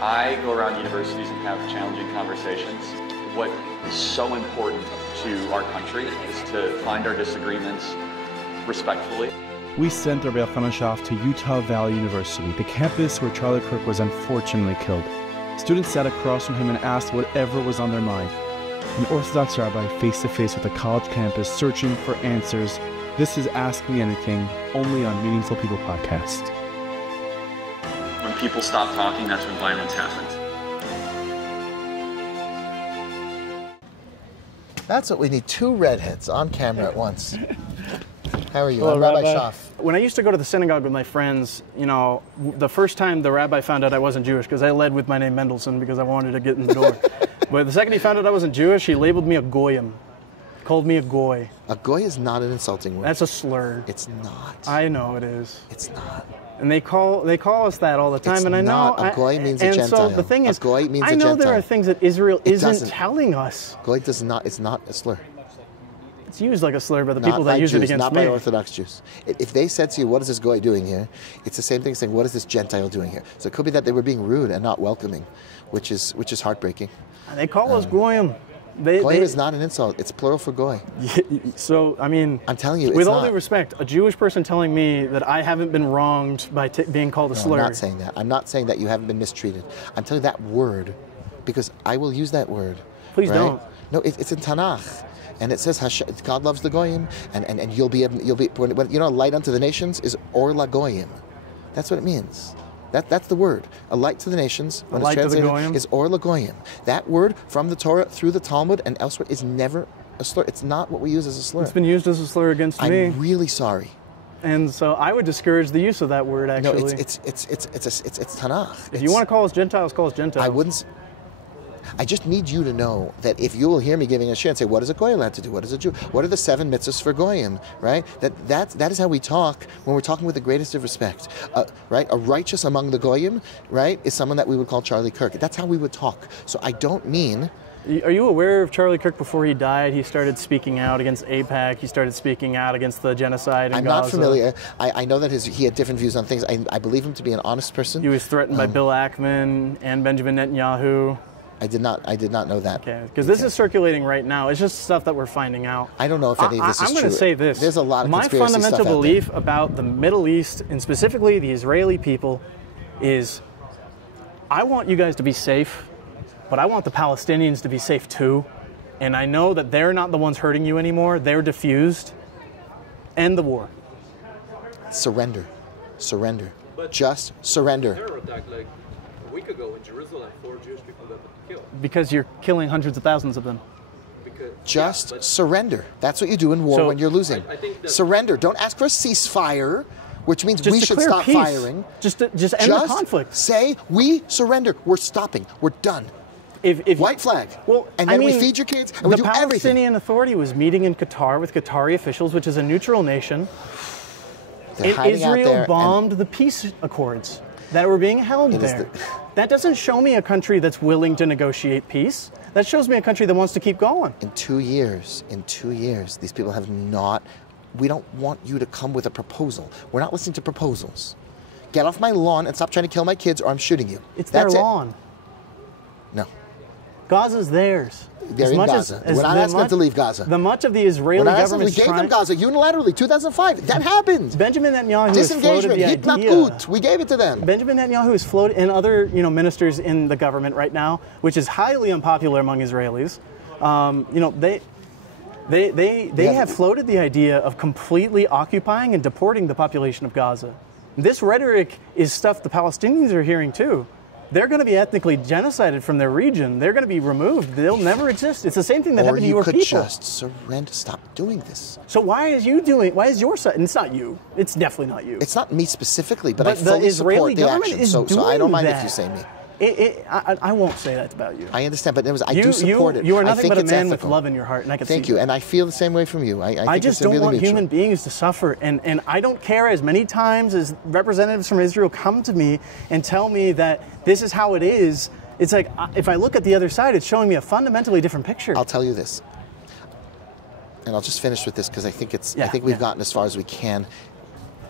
I go around universities and have challenging conversations. What is so important to our country is to find our disagreements respectfully. We sent Rabbi Elchanan Shoff to Utah Valley University, the campus where Charlie Kirk was unfortunately killed. Students sat across from him and asked whatever was on their mind. An Orthodox rabbi face-to-face with a college campus searching for answers. This is Ask Me Anything, only on Meaningful People podcast. When people stop talking, that's when violence happens. That's what we need, two redheads on camera at once. How are you? Hello, I'm Rabbi Shoff. When I used to go to the synagogue with my friends, you know, the first time the rabbi found out I wasn't Jewish, because I led with my name Mendelssohn because I wanted to get in the door. But the second he found out I wasn't Jewish, he labeled me a goyim. Called me a goy. A goy is not an insulting word. That's a slur. It's not. I know it is. It's not. And they call us that all the time, It's and I not. know. A goy means a and Gentile. So the thing is, a goy means I a know Gentile. there are things that Israel isn't doesn't. telling us. Goy does not. It's not a slur. It's used like a slur by the Not people that by use Jews, it against not me. by Orthodox Jews. If they said to you, "What is this goy doing here?" It's the same thing saying, "What is this Gentile doing here?" So it could be that they were being rude and not welcoming, which is heartbreaking. They call us goyim. Goyim is not an insult. It's plural for goy. So, I mean, I'm telling you, with it's all not. due respect, a Jewish person telling me that I haven't been wronged by being called a slur. I'm not saying that. I'm not saying that you haven't been mistreated. I'm telling you that word, because I will use that word. Please right? don't. No, it's in Tanakh. And it says, God loves the goyim, and you'll be, when, you know, light unto the nations is or la goyim. That's what it means. That's the word. A light to the nations, when it's translated, is or la goyim. That word from the Torah through the Talmud and elsewhere is never a slur. It's not what we use as a slur. It's been used as a slur against me. I'm really sorry. And so I would discourage the use of that word, actually. No, it's Tanakh. If you want to call us Gentiles, call us Gentiles. I wouldn't. I just need you to know that if you will hear me giving a share and say, what is a goy allowed to do? What is a Jew? What are the 7 mitzvahs for goyim? Right? That is how we talk when we're talking with the greatest of respect. Right? A righteous among the goyim, right, is someone that we would call Charlie Kirk. That's how we would talk. So I don't mean. Are you aware of Charlie Kirk before he died? He started speaking out against AIPAC. He started speaking out against the genocide in Gaza. I'm not familiar. I know that he had different views on things. I believe him to be an honest person. He was threatened by Bill Ackman and Benjamin Netanyahu. I did not know that. Okay, because this is circulating right now. It's just stuff that we're finding out. I don't know if any of this is true. I'm going to say this. There's a lot of My conspiracy fundamental stuff out belief there. about the Middle East, and specifically the Israeli people, is I want you guys to be safe, but I want the Palestinians to be safe too. And I know that they're not the ones hurting you anymore. They're diffused. End the war. Surrender. Surrender. Just surrender. Terror attack like a week ago in Jerusalem, 4 Jewish people that were killed. Because you're killing hundreds of thousands of them. Just surrender. That's what you do in war when you're losing. I think surrender. Don't ask for a ceasefire, which means just we should stop peace. firing. Just end the conflict. Say, we surrender. We're stopping. We're done. If White flag. Well, and then we feed your kids and we do everything. The Palestinian Authority was meeting in Qatar with Qatari officials, which is a neutral nation. Israel bombed the peace accords that were being held there. That doesn't show me a country that's willing to negotiate peace. That shows me a country that wants to keep going. In 2 years, these people have not. We don't want you to come with a proposal. We're not listening to proposals. Get off my lawn and stop trying to kill my kids, or I'm shooting you. It's their lawn. No. Gaza's theirs. They're in Gaza. We're not asking them to leave Gaza. The much of the Israeli government. We gave them Gaza unilaterally, 2005. That happened. Benjamin Netanyahu disengagement, hitnakut. We gave it to them. Benjamin Netanyahu is floated, and other ministers in the government right now, which is highly unpopular among Israelis. They have floated the idea of completely occupying and deporting the population of Gaza. This rhetoric is stuff the Palestinians are hearing too. They're going to be ethnically genocided from their region. They're going to be removed. They'll never exist. It's the same thing that happened to your people. Or you could just surrender. Stop doing this. So why is your side? And it's not you. It's definitely not you. It's not me specifically, but I fully the Israeli support the government action. is So I don't mind that. if you say me. I won't say that about you. I understand, but I do support it. You are nothing but a man ethical. with love in your heart, and I can see Thank you, and I feel the same way from you. I just don't want human beings to suffer, and I don't care as many times as representatives from Israel come to me and tell me that this is how it is. It's like, if I look at the other side, it's showing me a fundamentally different picture. I'll tell you this, and I'll just finish with this because I think we've gotten as far as we can.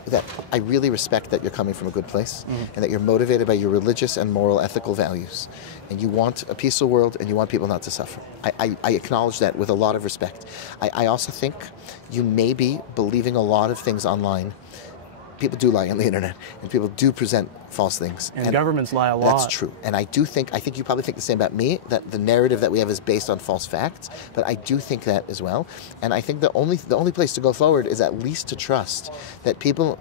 that I really respect that you're coming from a good place and that you're motivated by your religious and moral ethical values. And you want a peaceful world and you want people not to suffer. I acknowledge that with a lot of respect. I also think you may be believing a lot of things online. People do lie on the internet, and people do present false things. And governments lie a lot. That's true. And I think you probably think the same about me, that the narrative that we have is based on false facts, but I do think that as well. And I think the only place to go forward is at least to trust that people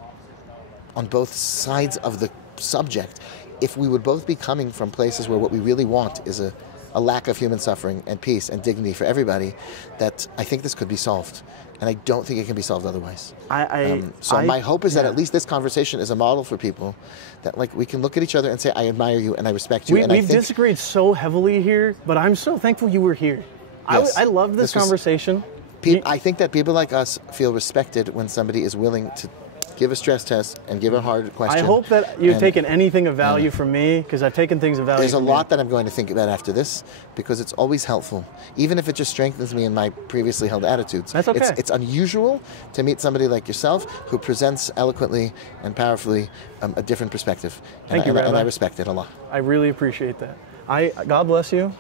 on both sides of the subject, if we would both be coming from places where what we really want is a lack of human suffering and peace and dignity for everybody, that I think this could be solved. And I don't think it can be solved otherwise. My hope is that at least this conversation is a model for people, that like we can look at each other and say, I admire you and I respect you. We've disagreed so heavily here, but I'm so thankful you were here. Yes, I love this conversation. I think that people like us feel respected when somebody is willing to give a stress test and give a hard question. I hope that you've taken anything of value from me, because I've taken things of value There's a from lot that I'm going to think about after this, because it's always helpful, even if it just strengthens me in my previously held attitudes. That's okay. It's unusual to meet somebody like yourself who presents eloquently and powerfully a different perspective. Thank you, Rabbi. And I respect it a lot. I really appreciate that. God bless you.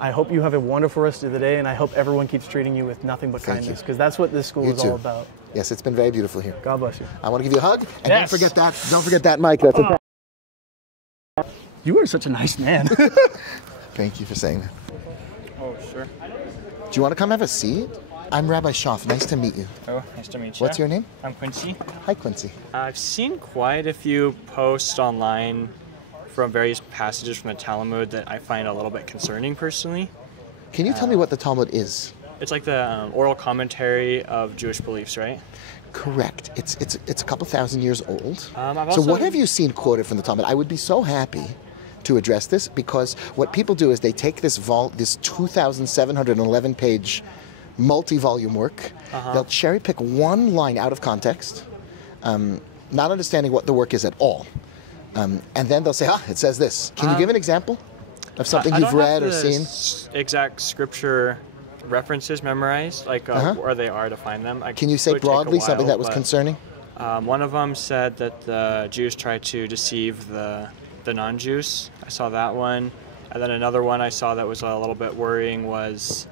I hope you have a wonderful rest of the day, and I hope everyone keeps treating you with nothing but kindness, because that's what this school is all about. Yes, it's been very beautiful here. God bless you. I want to give you a hug, and don't forget that mic. That's You are such a nice man. Thank you for saying that. Oh, sure. Do you want to come have a seat? I'm Rabbi Shoff. Nice to meet you. Oh, nice to meet you. What's your name? I'm Quincy. Hi, Quincy. I've seen quite a few posts online from various passages from the Talmud that I find a little bit concerning personally. Can you tell me what the Talmud is? It's like the oral commentary of Jewish beliefs, right? Correct. It's a couple thousand years old. So what have you seen quoted from the Talmud? I would be so happy to address this, because what people do is they take this 2,711 page multi-volume work, they'll cherry pick one line out of context, not understanding what the work is at all. And then they'll say, it says this. Can you give an example of something you've read or seen? Exact scripture references memorized, like where they are to find them. Can you say broadly something that was concerning? One of them said that the Jews tried to deceive the non-Jews. I saw that one. And then another one I saw that was a little bit worrying was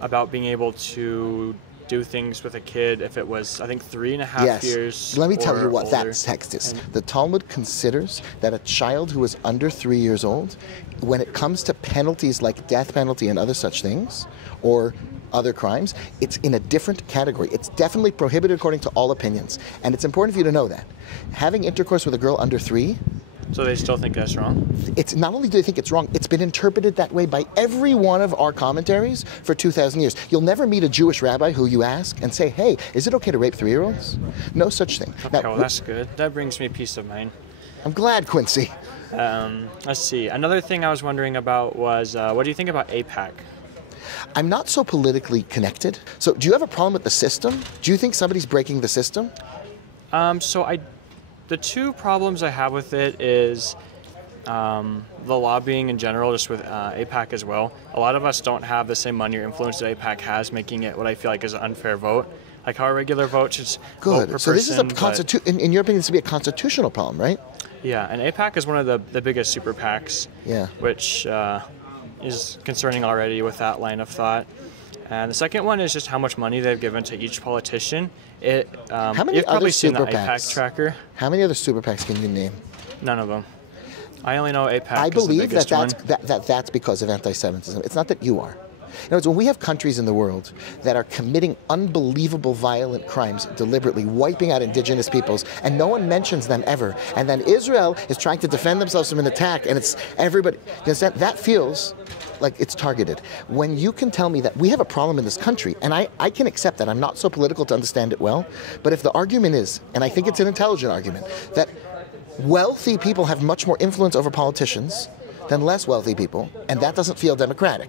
about being able to do things with a kid if it was, I think, 3.5 years. Let me tell you what older. that text is. The Talmud considers that a child who is under 3 years old, when it comes to penalties like death penalty and other such things, or other crimes, it's in a different category. It's definitely prohibited according to all opinions. And it's important for you to know that. Having intercourse with a girl under 3, so they still think that's wrong? It's not only do they think it's wrong, it's been interpreted that way by every one of our commentaries for 2,000 years. You'll never meet a Jewish rabbi who you ask and say, hey, is it okay to rape 3-year-olds? No such thing. Okay, well, that's good. That brings me peace of mind. I'm glad, Quincy. Let's see. Another thing I was wondering about was, what do you think about AIPAC? I'm not so politically connected. So do you have a problem with the system? Do you think somebody's breaking the system? The two problems I have with it is the lobbying in general, just with AIPAC as well. A lot of us don't have the same money or influence that AIPAC has, making it what I feel like is an unfair vote. Like how a regular vote should vote per so this person, is in your opinion, this would be a constitutional problem, right? Yeah, and AIPAC is one of the biggest super PACs, which is concerning already with that line of thought. And the second one is just how much money they've given to each politician. How many you've other probably seen the super AIPAC PACs? tracker. How many other super PACs can you name? None of them. I only know AIPAC. I believe is the biggest that's because of anti-Semitism. It's not that you are. In other words, when we have countries in the world that are committing unbelievable violent crimes deliberately, wiping out indigenous peoples, and no one mentions them ever, and then Israel is trying to defend themselves from an attack, and it's everybody, that feels like it's targeted. When you can tell me that we have a problem in this country, and I can accept that, I'm not so political to understand it well, but if the argument is, and I think it's an intelligent argument, that wealthy people have much more influence over politicians than less wealthy people, and that doesn't feel democratic.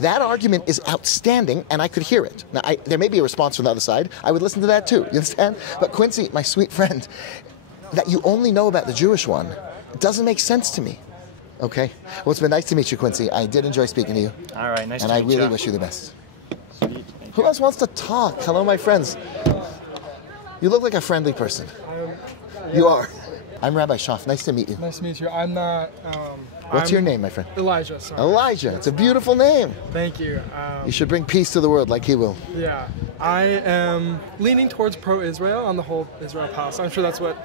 That argument is outstanding, and I could hear it. Now, there may be a response from the other side. I would listen to that too, you understand? But Quincy, my sweet friend, that you only know about the Jewish one doesn't make sense to me. Okay? Well, it's been nice to meet you, Quincy. I did enjoy speaking to you. All right, nice to meet you. And I really wish you the best. Who else wants to talk? Hello, my friends. You look like a friendly person. You are. I'm Rabbi Shoff. Nice to meet you. Nice to meet you. I'm not... What's your name, my friend? Elijah, sorry. Elijah. It's a beautiful name. Thank you. You should bring peace to the world like he will. Yeah. I am leaning towards pro-Israel on the whole Israel policy. I'm sure that's what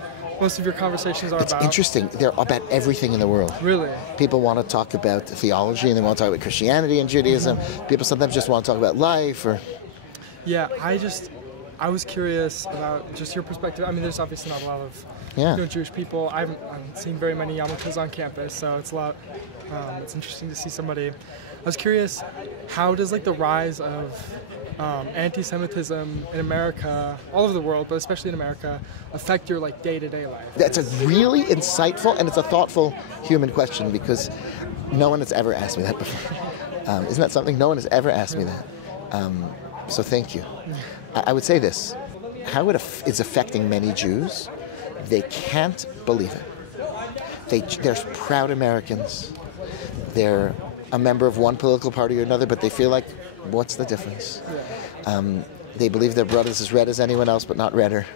most of your conversations are about. It's interesting. They're about everything in the world. Really? People want to talk about theology and they want to talk about Christianity and Judaism. People sometimes just want to talk about life or... Yeah, I was curious about just your perspective. I mean, there's obviously not a lot of Jewish people. I haven't seen very many yarmulkes on campus, so it's a lot. It's interesting to see somebody. I was curious, how does like the rise of anti-Semitism in America, all over the world, but especially in America, affect your like day-to-day life? That's a really insightful and it's a thoughtful human question because no one has ever asked me that before. Isn't that something? No one has ever asked me that. So thank you. I would say this, how it is affecting many Jews, they can't believe it. They're proud Americans. They're a member of one political party or another, but they feel like, what's the difference? They believe their brother's as red as anyone else, but not redder.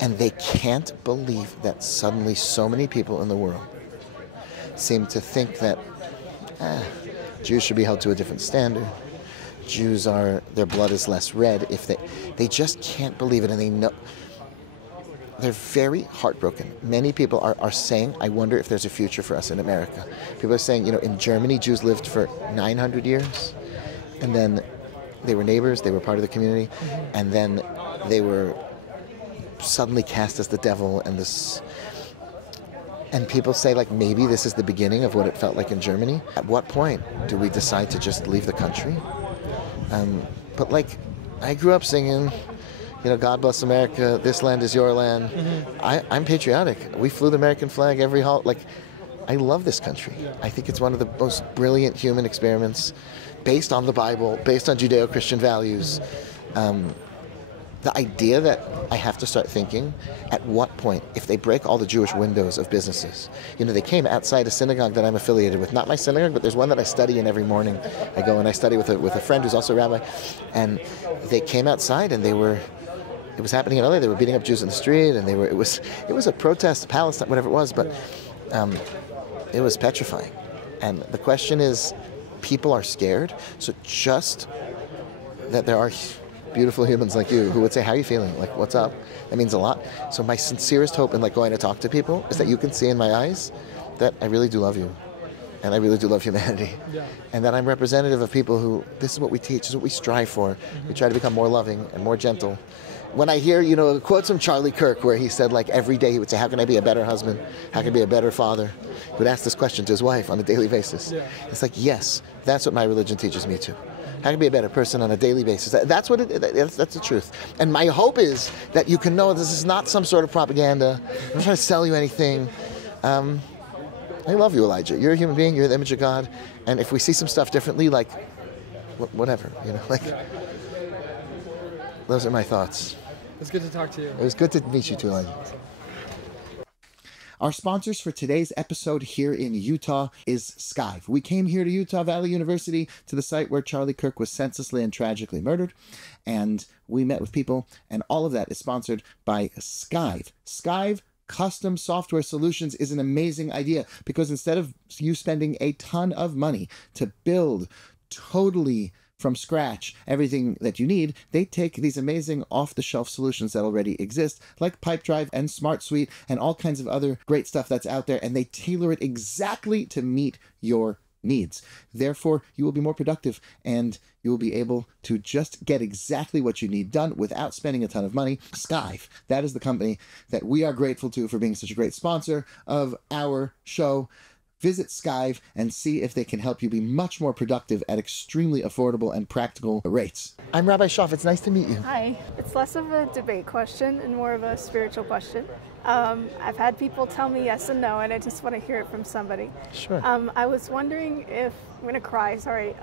And they can't believe that suddenly so many people in the world seem to think that Jews should be held to a different standard. Jews their blood is less red. If they just can't believe it, and they know they're very heartbroken. Many people are saying, I wonder if there's a future for us in America. People are saying, in Germany, Jews lived for 900 years, and then they were neighbors, they were part of the community, and then they were suddenly cast as the devil, and people say, like, maybe this is the beginning of what it felt like in Germany. At what point do we decide to just leave the country? But like, I grew up singing, God bless America, this land is your land. I'm patriotic. We flew the American flag every holiday. Like, I love this country. I think it's one of the most brilliant human experiments based on the Bible, based on Judeo-Christian values. The idea that I have to start thinking, at what point, if they break all the Jewish windows of businesses, they came outside a synagogue that I'm affiliated with, not my synagogue, but there's one that I study in every morning. I go and I study with a friend who's also a rabbi, and they came outside and it was happening in LA. They were beating up Jews in the street, and it was a protest, Palestine, whatever it was, but it was petrifying. And the question is, people are scared, so just that there are beautiful humans like you who would say, how are you feeling? Like, what's up? That means a lot. So my sincerest hope in going to talk to people is that you can see in my eyes that I really do love you. And I really do love humanity. Yeah. And that I'm representative of people who, this is what we teach, this is what we strive for. We try to become more loving and more gentle. When I hear, quotes from Charlie Kirk where he said, like, every day he would say, how can I be a better husband? How can I be a better father? He would ask this question to his wife on a daily basis. Yeah. It's like, yes, that's what my religion teaches me too. How can I be a better person on a daily basis? That's the truth. And my hope is that you can know this is not some sort of propaganda. I'm not trying to sell you anything. I love you, Elijah. You're a human being. You're the image of God. And if we see some stuff differently, like, whatever, those are my thoughts. It's good to talk to you. It was good to meet you too, Elijah. Our sponsors for today's episode here in Utah is Skive. We came here to Utah Valley University, to the site where Charlie Kirk was senselessly and tragically murdered, and we met with people, and all of that is sponsored by Skive. Skive Custom Software Solutions is an amazing idea because instead of you spending a ton of money to build totally from scratch everything that you need, they take these amazing off-the-shelf solutions that already exist, like Pipedrive and Smart Suite and all kinds of other great stuff that's out there, and they tailor it exactly to meet your needs. Therefore, you will be more productive and you will be able to just get exactly what you need done without spending a ton of money. Skive, that is the company that we are grateful to for being such a great sponsor of our show. Visit Skive and see if they can help you be much more productive at extremely affordable and practical rates. I'm Rabbi Shoff. It's nice to meet you. Hi. It's less of a debate question and more of a spiritual question. I've had people tell me yes and no, and I just want to hear it from somebody. Sure. I was wondering if, I'm going to cry, sorry,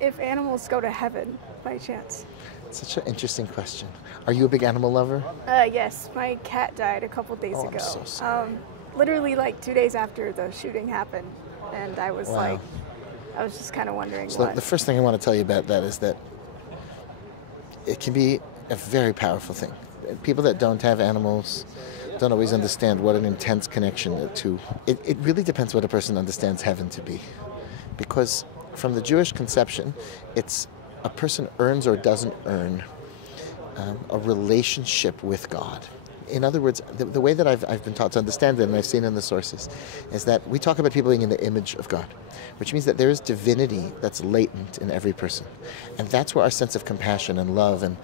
if animals go to heaven by chance. Such an interesting question. Are you a big animal lover? Yes. My cat died a couple days ago. I'm so sorry. Literally like 2 days after the shooting happened, and I was I was just kind of wondering So the first thing I want to tell you about that is that it can be a very powerful thing. people that don't have animals don't always understand what an intense connection to. It really depends what a person understands heaven to be. Because from the Jewish conception, it's a person earns or doesn't earn a relationship with God. In other words, the way that I've been taught to understand it, and I've seen in the sources, is that we talk about people being in the image of God, which means that there is divinity that's latent in every person. And that's where our sense of compassion and love and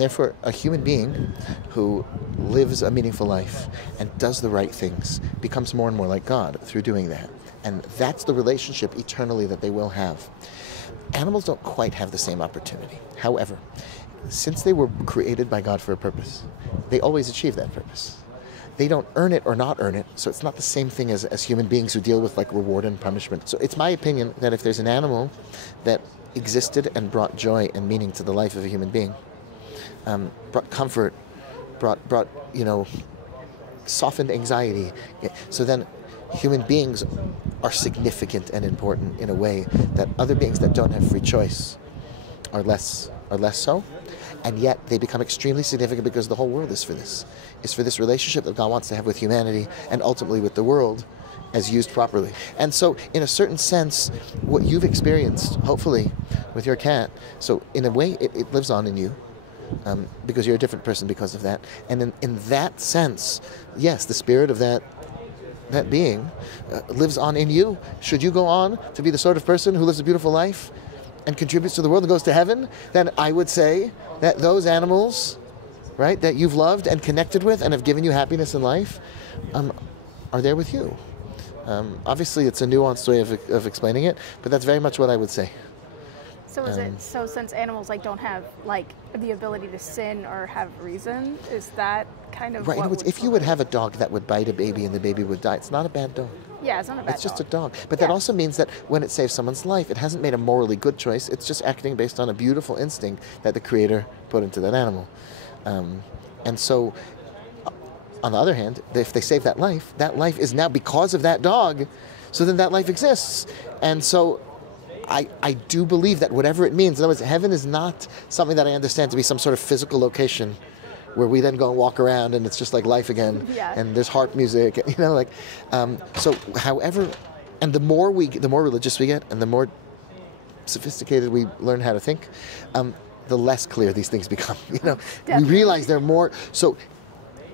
therefore a human being who lives a meaningful life and does the right things becomes more and more like God through doing that. And that's the relationship eternally that they will have. Animals don't quite have the same opportunity. However, since they were created by God for a purpose, they always achieve that purpose. They don't earn it or not earn it, so it's not the same thing as human beings who deal with like reward and punishment. So it's my opinion that if there's an animal that existed and brought joy and meaning to the life of a human being, brought comfort, brought softened anxiety, so then human beings are significant and important in a way that other beings that don't have free choice are less so, and yet they become extremely significant because the whole world is for this relationship that God wants to have with humanity and ultimately with the world as used properly. And so in a certain sense, what you've experienced, hopefully, with your cat, so in a way it lives on in you, because you're a different person because of that. And in that sense, yes, the spirit of that being lives on in you. Should you go on to be the sort of person who lives a beautiful life and contributes to the world and goes to heaven, then I would say that those animals, right, that you've loved and connected with and have given you happiness in life, are there with you. Obviously, it's a nuanced way of explaining it, but that's very much what I would say. So is it, so since animals like don't have like the ability to sin or have reason, is that kind of right? What If you would have a dog that would bite a baby and the baby would die, it's not a bad dog. Yeah, it's not a bad dog. It's just a dog. But that also means that when it saves someone's life, it hasn't made a morally good choice. It's just acting based on a beautiful instinct that the Creator put into that animal. And so, on the other hand, if they save that life is now because of that dog, so then that life exists. And so I do believe that whatever it means, in other words, heaven is not something that I understand to be some sort of physical location where we then go and walk around and it's just like life again, and there's harp music, so however, and the more religious we get and the more sophisticated we learn how to think, the less clear these things become. We realize they're more, so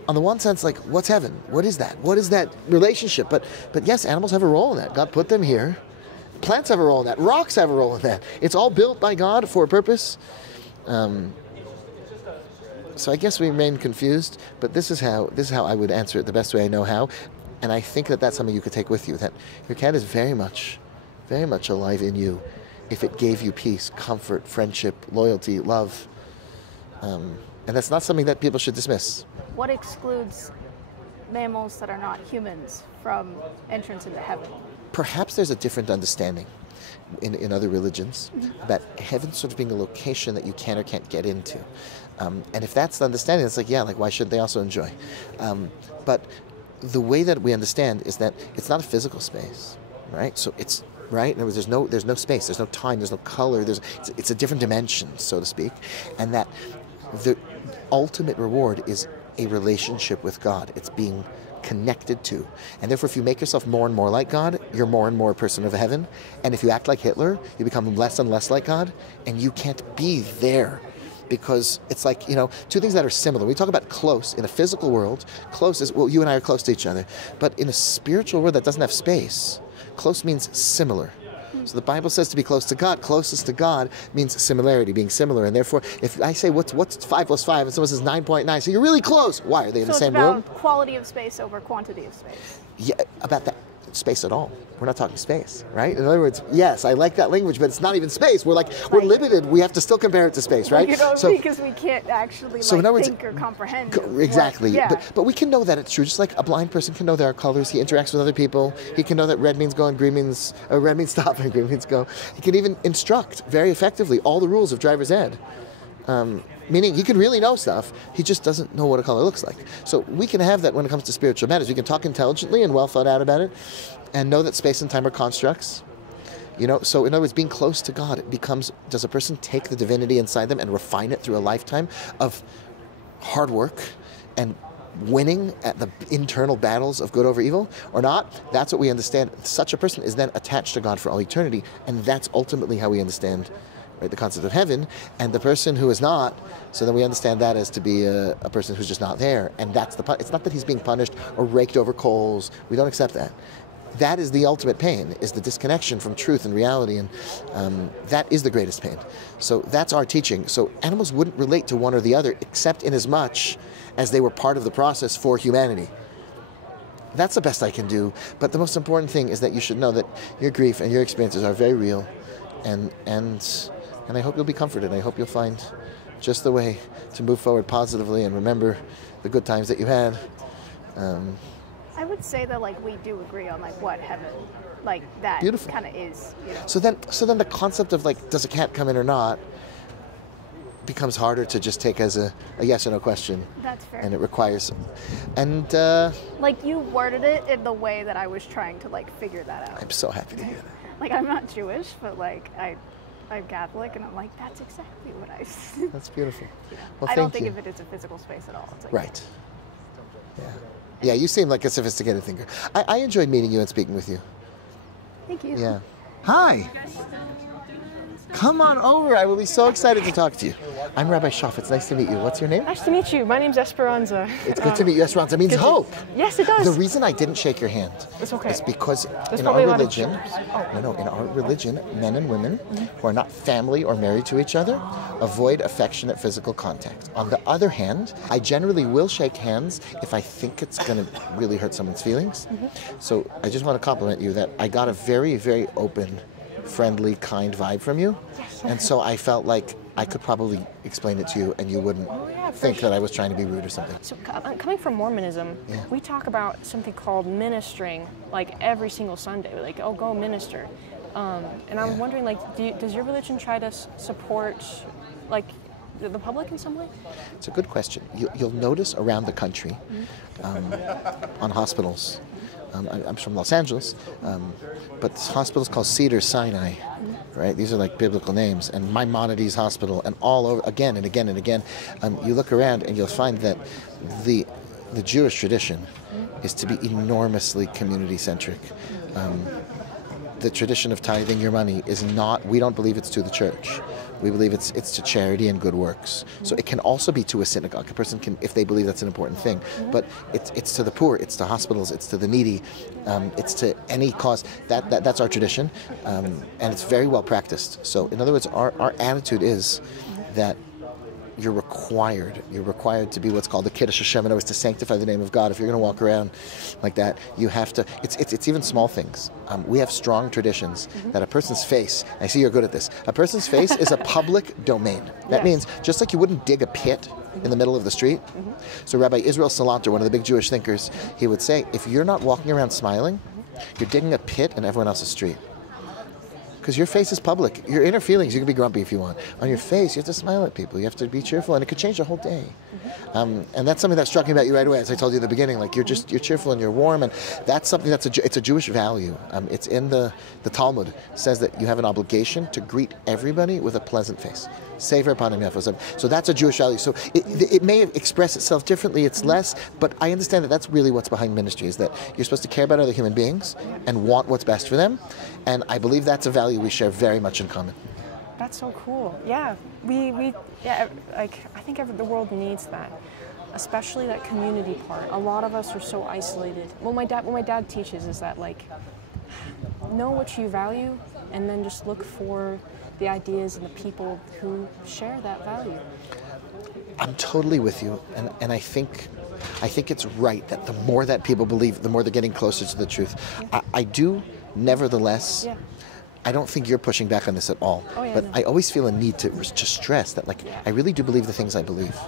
on the one sense, like, what's heaven? What is that? What is that relationship? But yes, animals have a role in that. God put them here. Plants have a role in that. Rocks have a role in that. It's all built by God for a purpose. So I guess we remain confused, but this is how I would answer it the best way I know how. And I think that that's something you could take with you, that your cat is very much alive in you if it gave you peace, comfort, friendship, loyalty, love. And that's not something that people should dismiss. What excludes mammals that are not humans from entrance into heaven? Perhaps there's a different understanding in other religions about heaven sort of being a location that you can or can't get into. And if that's the understanding, it's like, why shouldn't they also enjoy? But the way that we understand is that it's not a physical space, right? So it's, right? In other words, there's no space, there's no time, there's no color, it's a different dimension, so to speak. And that the ultimate reward is a relationship with God. It's being connected to. And therefore, if you make yourself more and more like God, you're more and more a person of heaven. And if you act like Hitler, you become less and less like God, and you can't be there. Because it's like, two things that are similar. We talk about close. In a physical world, close is, well, you and I are close to each other. But in a spiritual world that doesn't have space, close means similar. So the Bible says to be close to God. Closest to God means similarity, being similar. And therefore, if I say, what's 5 plus 5, and someone says 9.9, so you're really close. Why? Are they in the same room? So it's about quality of space over quantity of space. Yeah, about that. Space at all. We're not talking space, right? In other words, yes, I like that language, but it's not even space. We're limited. We have to still compare it to space, right? Because we can't actually think or comprehend. Exactly. But we can know that it's true. Just like a blind person can know there are colors. He interacts with other people. He can know that red means go and red means stop and green means go. He can even instruct very effectively all the rules of driver's ed. Meaning he can really know stuff, he just doesn't know what a color looks like. So we can have that when it comes to spiritual matters. We can talk intelligently and well thought out about it and know that space and time are constructs. So in other words, being close to God, it becomes, does a person take the divinity inside them and refine it through a lifetime of hard work and winning at the internal battles of good over evil or not, that's what we understand. Such a person is then attached to God for all eternity, and that's ultimately how we understand, right, the concept of heaven. And the person who is not, so then we understand that as to be a person who's just not there. And that's it's not that he's being punished or raked over coals. We don't accept that. That is the ultimate pain, is the disconnection from truth and reality, and that is the greatest pain. So that's our teaching. So animals wouldn't relate to one or the other, except in as much as they were part of the process for humanity. That's the best I can do. But the most important thing is that you should know that your grief and your experiences are very real, and I hope you'll be comforted. I hope you'll find just the way to move forward positively and remember the good times that you had. I would say that like we do agree on like what heaven, like that kind of is. You know? So then the concept of like, does a cat come in or not, becomes harder to just take as a yes or no question. That's fair. And it requires, and like you worded it in the way that I was trying to like figure that out. I'm so happy to hear that. Like I'm not Jewish, but like I'm Catholic, and I'm like, that's exactly what I. That's beautiful. Yeah. Well, I don't thank think you. of it as a physical space at all. It's like, right. Yeah. Yeah, you seem like a sophisticated thinker. I enjoyed meeting you and speaking with you. Thank you. Yeah. Hi. Come on over. I will be so excited to talk to you. I'm Rabbi Shoff. It's nice to meet you. What's your name? Nice to meet you. My name's Esperanza. It's good to meet you. Esperanza means hope. Yes, it does. The reason I didn't shake your hand is because in our religion, in our religion, men and women who are not family or married to each other avoid affectionate physical contact. On the other hand, I generally will shake hands if I think it's going to really hurt someone's feelings. So I just want to compliment you that I got a very, very open, friendly, kind vibe from you. Yes. And so I felt like I could probably explain it to you and you wouldn't think that I was trying to be rude or something. So coming from Mormonism, we talk about something called ministering like every single Sunday. Like, oh, go minister. And I'm wondering, like, does your religion try to support like the public in some way? It's a good question. You'll notice around the country on hospitals. I'm from Los Angeles, but this hospital is called Cedars-Sinai, right? These are like biblical names, and Maimonides Hospital, and all over, again and again and again. You look around and you'll find that the Jewish tradition is to be enormously community-centric. The tradition of tithing your money is not, we don't believe it's to the church. We believe it's to charity and good works. So it can also be to a synagogue. A person can, if they believe that's an important thing. But it's to the poor, it's to hospitals, it's to the needy, it's to any cause. That's our tradition, and it's very well practiced. So in other words, our attitude is that you're required to be what's called the Kiddush Hashem, in other words, to sanctify the name of God. If you're going to walk around like that, you have to, it's even small things. We have strong traditions that a person's face, I see you're good at this, a person's face is a public domain. That means, just like you wouldn't dig a pit in the middle of the street. So Rabbi Israel Salanter, one of the big Jewish thinkers, he would say, if you're not walking around smiling, you're digging a pit in everyone else's street. Because your face is public. Your inner feelings, you can be grumpy if you want. On your face, you have to smile at people. You have to be cheerful, and it could change the whole day. And that's something that struck me about you right away. As I told you at the beginning, like you're cheerful and you're warm, and that's something it's a Jewish value. It's in the Talmud. It says that you have an obligation to greet everybody with a pleasant face. Sefer panim yafos. So that's a Jewish value. So it may express itself differently. It's less, but I understand that that's really what's behind ministry, is that you're supposed to care about other human beings and want what's best for them. And I believe that's a value we share very much in common. That's so cool. Yeah, I think the world needs that, especially that community part. A lot of us are so isolated. What my dad teaches is that, like, know what you value, and then just look for the ideas and the people who share that value. I'm totally with you, and I think it's right that the more that people believe, the more they're getting closer to the truth. I do, nevertheless, I don't think you're pushing back on this at all. But no. I always feel a need to stress that, like, I really do believe the things I believe.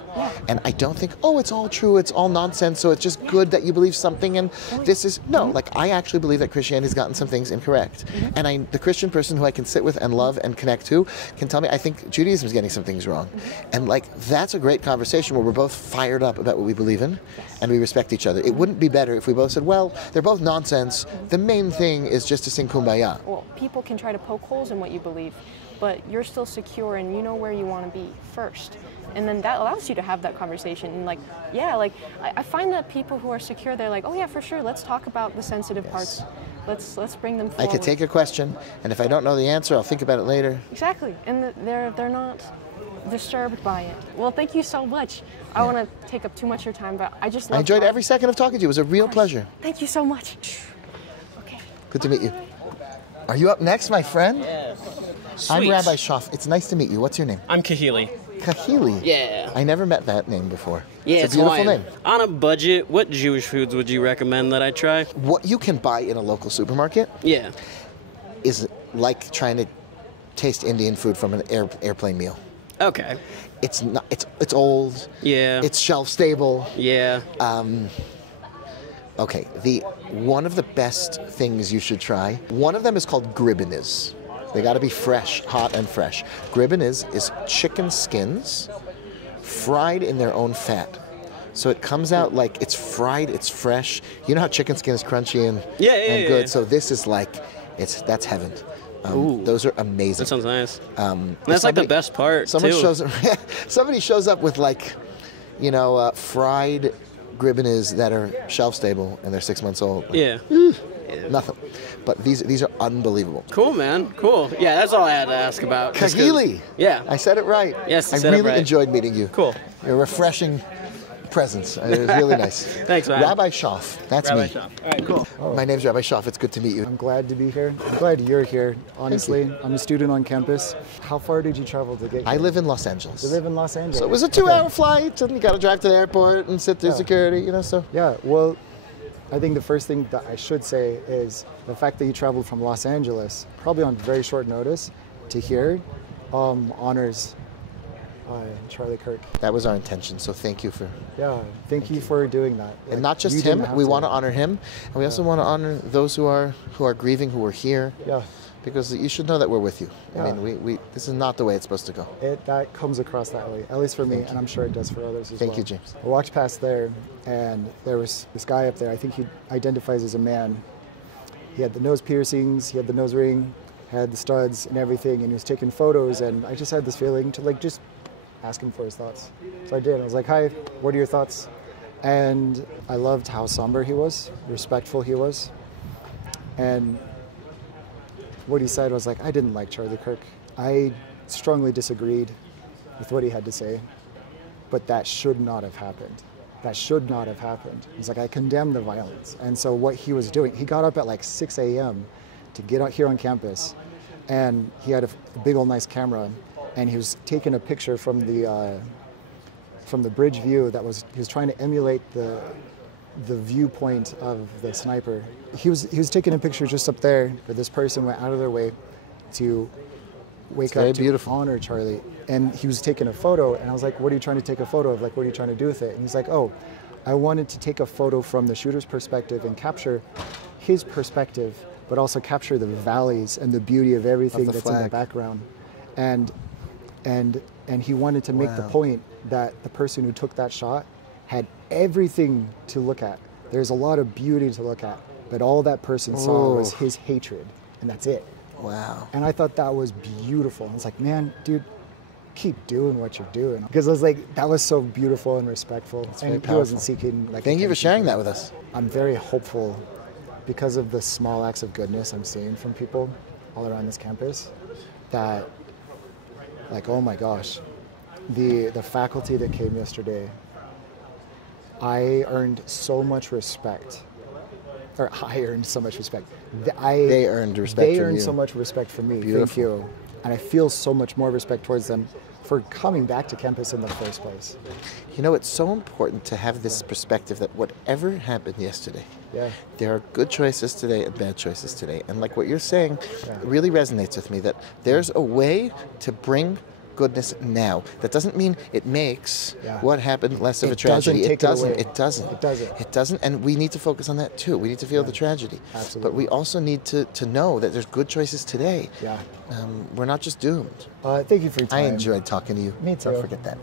And I don't think, oh, it's all true, it's all nonsense, so it's just good that you believe something, and this is, no, like, I actually believe that Christianity's gotten some things incorrect. And the Christian person who I can sit with and love and connect to can tell me, I think Judaism's getting some things wrong. And, like, that's a great conversation where we're both fired up about what we believe in, and we respect each other. It wouldn't be better if we both said, well, they're both nonsense, the main thing is just to sing Kumbaya. Well, people can try to poke holes in what you believe, but you're still secure and you know where you want to be first. And then that allows you to have that conversation. And like, yeah, like I find that people who are secure, they're like, oh yeah, for sure, let's talk about the sensitive parts. Let's bring them forward. I could take your question, and if I don't know the answer, I'll think about it later. Exactly, and they're not disturbed by it. Well, thank you so much. I don't want to take up too much of your time, but I just love I enjoyed every second of talking to you. It was a real pleasure. Thank you so much. Okay. Good to meet you. Are you up next, my friend? Yeah. I'm Rabbi Shoff. It's nice to meet you. What's your name? I'm Kahili. Kahili? Yeah. I never met that name before. Yeah, it's a beautiful Hawaiian. name. On a budget, what Jewish foods would you recommend that I try? What you can buy in a local supermarket is like trying to taste Indian food from an airplane meal. Okay. It's not. It's old. Yeah. It's shelf stable. Yeah. Okay. One of the best things you should try. One of them is called gribbiniz. They got to be fresh, hot and fresh. Gribbiniz is chicken skins fried in their own fat. So it comes out like it's fried, it's fresh. You know how chicken skin is crunchy and good. Yeah. So this is like, that's heaven. Those are amazing. That sounds nice. That's like the best part, somebody shows up with like, fried gribbiniz that are shelf stable and they're 6 months old. Like, nothing. But these are unbelievable. Cool, man. Cool. Yeah, that's all I had to ask about. Kahili. Yeah. I said it right. Yes, you I said it really right. enjoyed meeting you. Cool. You're a refreshing presence. It was really nice. Thanks, man. Rabbi Shoff. That's Rabbi me. Shoff. All right, cool. My name's Rabbi Shoff. It's good to meet you. I'm glad to be here. I'm glad you're here, honestly. I'm a student on campus. How far did you travel to get here? I live in Los Angeles. You live in Los Angeles? So it was a 2-hour flight, and you got to drive to the airport and sit through security, so. Yeah, well, I think the first thing that I should say is the fact that you traveled from Los Angeles, probably on very short notice, to here, honors Charlie Kirk. That was our intention, so thank you for... Yeah, thank you for doing that. And not just him, we want to honor him, and we also want to honor those who are grieving, who are here. Yeah. Because you should know that we're with you. I mean, this is not the way it's supposed to go. That comes across that way, at least for me, and I'm sure it does for others as well. Thank you, James. I walked past there, and there was this guy up there. I think he identifies as a man. He had the nose piercings, he had the nose ring, had the studs and everything, and he was taking photos, and I just had this feeling to just ask him for his thoughts. So I did. I was like, hi, what are your thoughts? And I loved how somber he was, respectful he was. And what he said was like, I didn't like Charlie Kirk. I strongly disagreed with what he had to say, but that should not have happened. That should not have happened. He's like, I condemn the violence. And so what he was doing, he got up at like 6 a.m. to get out here on campus, and he had a big old nice camera, and he was taking a picture from the bridge view he was trying to emulate the viewpoint of the sniper. He was taking a picture just up there, but this person went out of their way to wake up to honor Charlie. And he was taking a photo, and I was like, what are you trying to take a photo of? Like, what are you trying to do with it? And he's like, oh, I wanted to take a photo from the shooter's perspective and capture his perspective, but also capture the valleys and the beauty of everything that's in the background. And he wanted to make the point that the person who took that shot had everything to look at. There's a lot of beauty to look at, but all that person saw was his hatred, and that's it. Wow. And I thought that was beautiful. I was like, man, dude, keep doing what you're doing. Because I was like, that was so beautiful and respectful. And he wasn't seeking like... Thank you for sharing that with us. I'm very hopeful because of the small acts of goodness I'm seeing from people all around this campus, that, like, oh my gosh, the faculty that came yesterday, I earned so much respect. Or I earned so much respect. They earned respect from you. They earned so much respect from me. Beautiful. Thank you. And I feel so much more respect towards them for coming back to campus in the first place. You know, it's so important to have this perspective that whatever happened yesterday, there are good choices today and bad choices today. And like what you're saying really resonates with me, that there's a way to bring goodness now. That doesn't mean it makes what happened less of a tragedy. It doesn't. And we need to focus on that too. We need to feel the tragedy. Absolutely. But we also need to know that there's good choices today. Yeah. We're not just doomed. Thank you for your time. I enjoyed talking to you. Me too. Don't forget that.